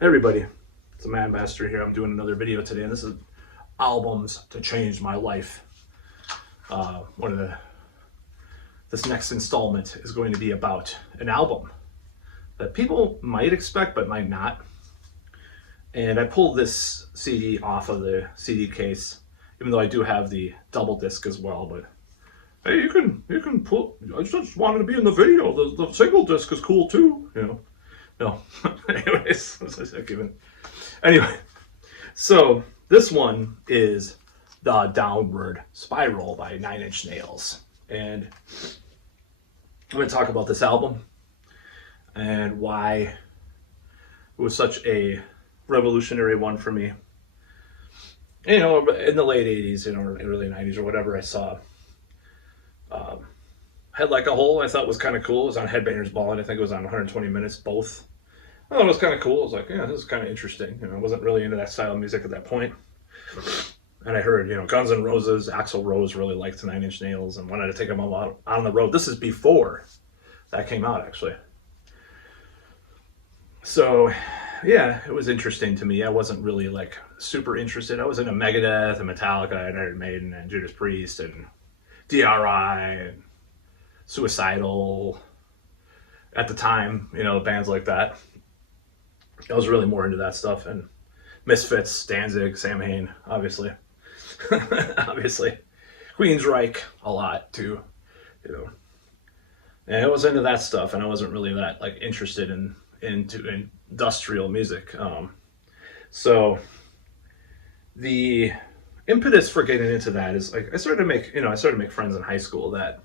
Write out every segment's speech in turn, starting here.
Hey everybody, it's a Mad Master here. I'm doing another video today, and this is albums to change my life. One of the this next installment is going to be about an album that people might expect but might not. And I pulled this CD off of the CD case, even though I do have the double disc as well. But hey, you can pull. I just wanted to be in the video. The single disc is cool too, you know. No, anyways, anyway, so this one is the Downward Spiral by Nine Inch Nails, and I'm going to talk about this album and why it was such a revolutionary one for me. You know, in the late '80s, you know, or early '90s or whatever, I saw Head Like a Hole. I thought was kind of cool. It was on Headbangers Ball, and I think it was on 120 Minutes, both. I thought it was kind of cool. I was like, yeah, this is kind of interesting. You know, I wasn't really into that style of music at that point. And I heard, you know, Guns N' Roses, Axl Rose really liked Nine Inch Nails and wanted to take them out on the road. This is before that came out, actually. So, yeah, it was interesting to me. I wasn't really like super interested. I was into Megadeth and Metallica and Iron Maiden and Judas Priest and DRI and Suicidal at the time, you know, bands like that. I was really more into that stuff, and Misfits, Danzig, Samhain, obviously. Obviously. Queensryche, a lot too, you know. And I was into that stuff, and I wasn't really that like interested into industrial music. So the impetus for getting into that is like I started to make friends in high school that,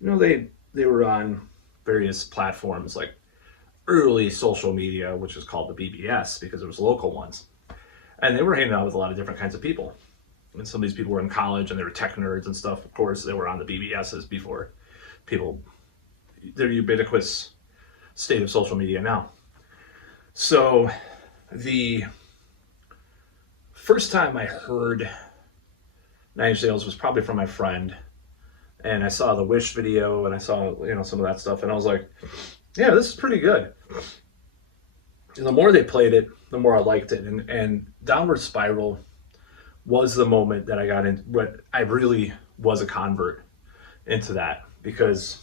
you know, they were on various platforms like early social media, which was called the BBS because it was local ones. And they were hanging out with a lot of different kinds of people. And some of these people were in college and they were tech nerds and stuff. Of course, they were on the BBSs before their ubiquitous state of social media now. So the first time I heard Nine Inch Nails was probably from my friend. And I saw the Wish video and I saw, you know, some of that stuff. And I was like, yeah, this is pretty good. And the more they played it, the more I liked it. And Downward Spiral was the moment that I got in, what I really was a convert into that, because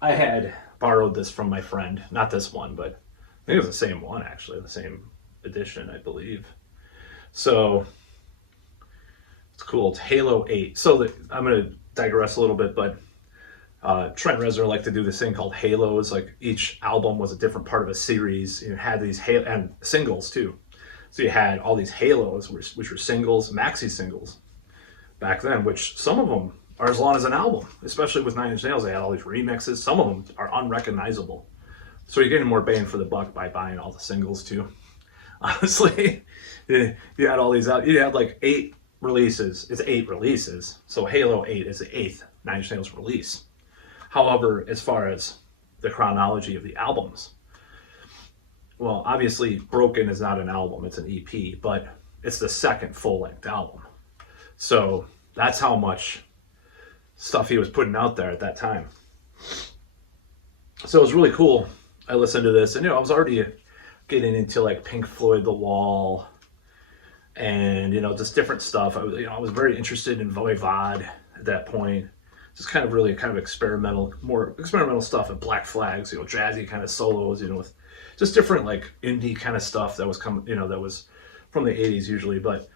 I had borrowed this from my friend, not this one, but I think it was the same one actually, the same edition, I believe. So it's cool. It's Halo 8. So I'm going to digress a little bit, but Trent Reznor liked to do this thing called Halos. Like each album was a different part of a series. You had these and singles too. So you had all these Halos, which were singles, maxi singles back then, which some of them are as long as an album, especially with Nine Inch Nails. They had all these remixes. Some of them are unrecognizable. So you're getting more bang for the buck by buying all the singles too. Honestly, you had all these out. You had like 8 releases. It's 8 releases. So Halo 8 is the 8th Nine Inch Nails release. However, as far as the chronology of the albums, well, obviously Broken is not an album, it's an EP, but it's the second full-length album. So that's how much stuff he was putting out there at that time. So it was really cool. I listened to this, and, you know, I was already getting into like Pink Floyd, The Wall, and, you know, just different stuff. I was very interested in Voivod at that point. Just kind of really kind of more experimental stuff and Black Flags, you know, jazzy kind of solos, you know, with just different like indie kind of stuff that was that was from the 80s usually. But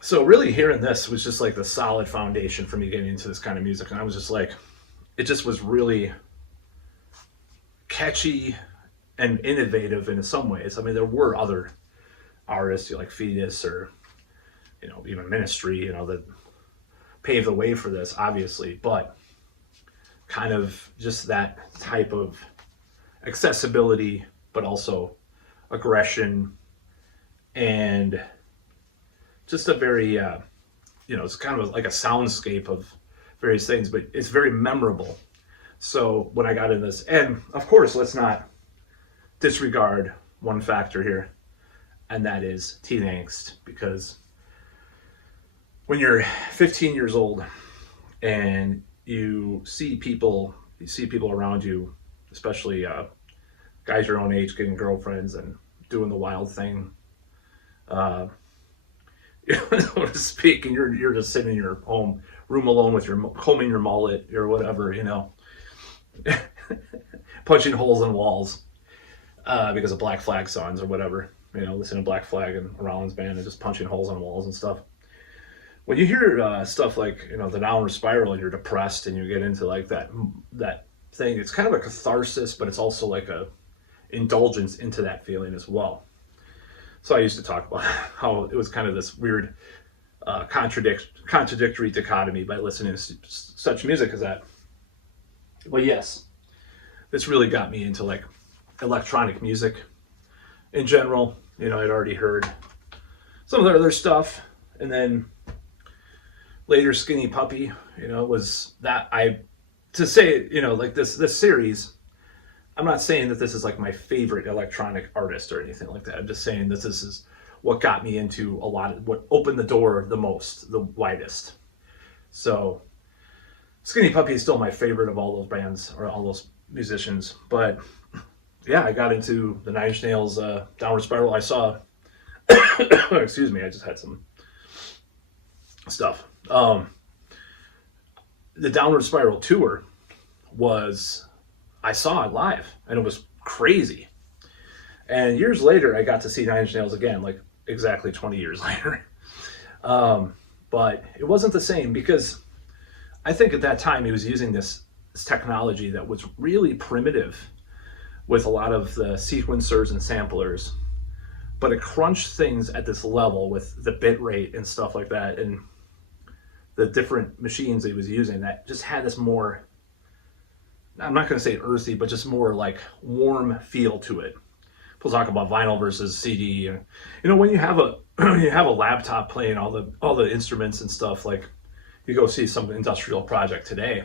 so really hearing this was just like the solid foundation for me getting into this kind of music. And I was just like, it just was really catchy and innovative in some ways. I mean, there were other artists like Fetus or, you know, even Ministry, you know, that paved the way for this, obviously, but kind of just that type of accessibility, but also aggression, and just a very, you know, it's kind of like a soundscape of various things, but it's very memorable. So when I got in this, and of course, let's not disregard one factor here, and that is teen angst, because when you're 15 years old and you see people around you, especially guys your own age getting girlfriends and doing the wild thing, so to speak, and you're just sitting in your room alone with your combing your mullet or whatever, punching holes in walls because of Black Flag songs or whatever, listening to Black Flag and Rollins Band and just punching holes on walls and stuff. When you hear stuff like the Downward Spiral and you're depressed and you get into like that thing, it's kind of a catharsis, but it's also like a indulgence into that feeling as well. So I used to talk about how it was kind of this weird contradictory dichotomy by listening to such music as that. But yes, this really got me into like electronic music in general. I'd already heard some of their other stuff, and then later Skinny Puppy, was that to say, like this series, I'm not saying that this is like my favorite electronic artist or anything like that. I'm just saying that this is what got me into a lot of what opened the door the most, the widest. So Skinny Puppy is still my favorite of all those bands or all those musicians. But yeah, I got into the Nine Inch Nails Downward Spiral. I saw, excuse me, I just had some stuff. The Downward Spiral tour I saw it live, and it was crazy. And years later, I got to see Nine Inch Nails again, like exactly 20 years later. But it wasn't the same because I think at that time he was using this technology that was really primitive with a lot of the sequencers and samplers, but it crunched things at this level with the bit rate and stuff like that, and the different machines he was using that just had this more, I'm not going to say earthy, but just more like warm feel to it. We'll talk about vinyl versus CD. When you have a laptop playing all the instruments and stuff, like you go see some industrial project today.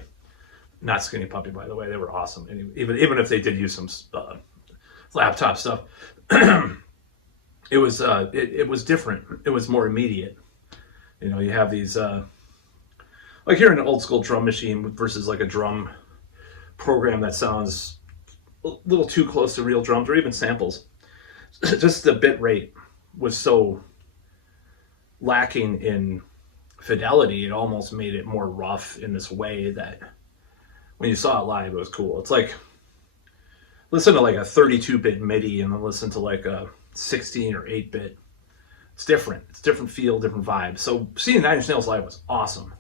Not Skinny Puppy, by the way, they were awesome. And even if they did use some laptop stuff, it was different. It was more immediate. You have these like hearing an old school drum machine versus like a drum program that sounds a little too close to real drums or even samples. Just the bit rate was so lacking in fidelity, it almost made it more rough in this way that when you saw it live, it was cool. It's like listen to like a 32-bit MIDI and then listen to like a 16 or 8-bit. It's different. It's different feel, different vibe. So seeing Nine Inch Nails live was awesome.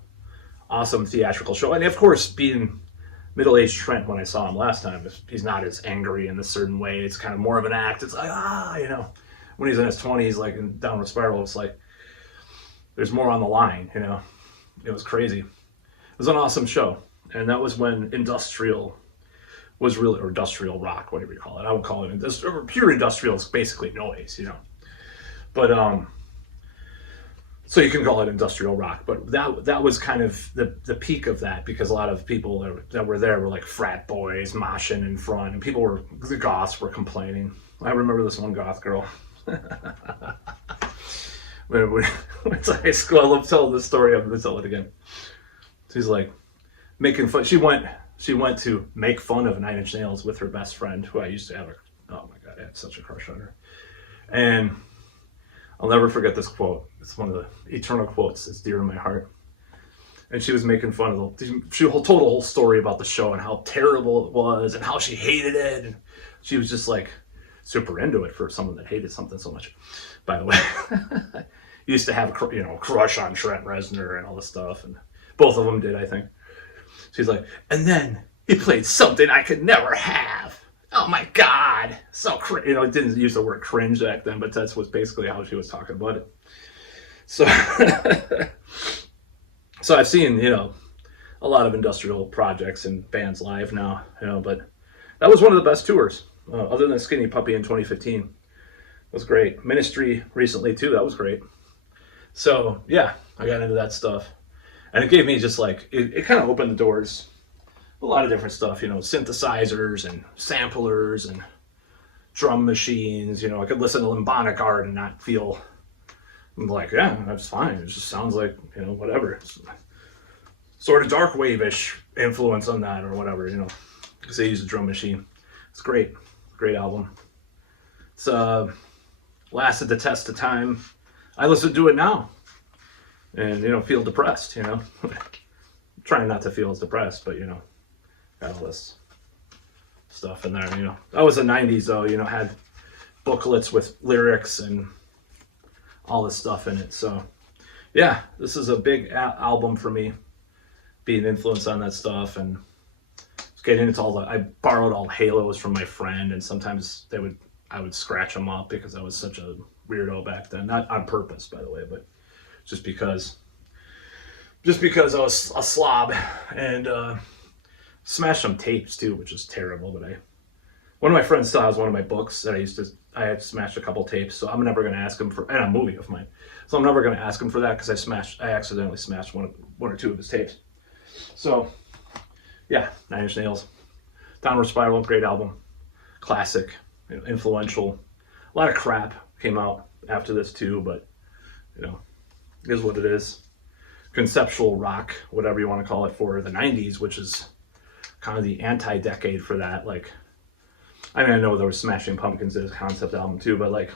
Awesome theatrical show. And of course, being middle-aged Trent when I saw him last time, he's not as angry in a certain way. It's kind of more of an act. It's like, when he's in his 20s, like in Downward Spiral, it's like there's more on the line, It was crazy. It was an awesome show. And that was when industrial was really, or industrial rock, whatever you call it. I would call it pure industrial is basically noise, But so you can call it industrial rock, but that was kind of the peak of that, because a lot of people that were there were like frat boys moshing in front, and the goths were complaining. I remember this one goth girl. when we went to high school, I love telling this story. I'm going to tell it again. She's like making fun. She went to make fun of Nine Inch Nails with her best friend, who I used to have oh my God, I had such a crush on her. And I'll never forget this quote. It's one of the eternal quotes. It's dear to my heart. And she was making fun of she told a whole story about the show and how terrible it was and how she hated it. And she was just like super into it for someone that hated something so much. By the way, used to have a crush on Trent Reznor and all this stuff, and both of them did, I think. She's like, and then he played something I could never have. Oh my God, so it didn't use the word cringe back then, but that's basically how she was talking about it. So, so I've seen a lot of industrial projects and bands live now, but that was one of the best tours, other than Skinny Puppy in 2015. It was great. Ministry recently too. That was great. So yeah, I got into that stuff, and it gave me just like it kind of opened the doors. A lot of different stuff, synthesizers and samplers and drum machines. I could listen to Lymphonic Art and not feel like, yeah, that's fine. It just sounds like, whatever. Sort of dark wave-ish influence on that or whatever, because they use a drum machine. It's great. great album. It's lasted the test of time. I listen to it now, and feel depressed. Trying not to feel as depressed, but got all this stuff in there. That was the '90s though. Had booklets with lyrics and all this stuff in it. So yeah, this is a big album for me, being influenced on that stuff and getting into I borrowed all the Halos from my friend, and sometimes I would scratch them up because I was such a weirdo back then. Not on purpose, by the way, but just because I was a slob, and smashed some tapes too, which is terrible. But one of my friends still has one of my books that I had smashed a couple tapes, so I'm never going to ask him for, and a movie of mine, so I'm never going to ask him for that because I accidentally smashed one or two of his tapes. So yeah, Nine Inch Nails, Downward Spiral, great album, classic, influential. A lot of crap came out after this too, but it is what it is. Conceptual rock, whatever you want to call it, for the '90s, which is kind of the anti-decade for that. I know there was Smashing Pumpkins as a concept album too, but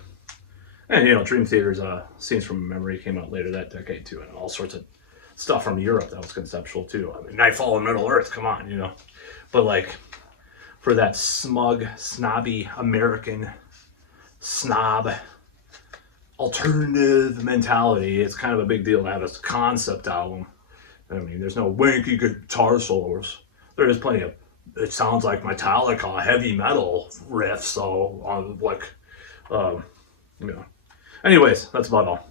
and Dream Theater's Scenes from a Memory came out later that decade too, and all sorts of stuff from Europe that was conceptual too. I mean, Nightfall in Middle Earth, come on, But for that smug, snobby American snob alternative mentality, it's kind of a big deal to have a concept album. I mean, there's no wanky guitar solos. There is plenty of, it sounds like Metallica heavy metal riffs, so anyways, that's about all.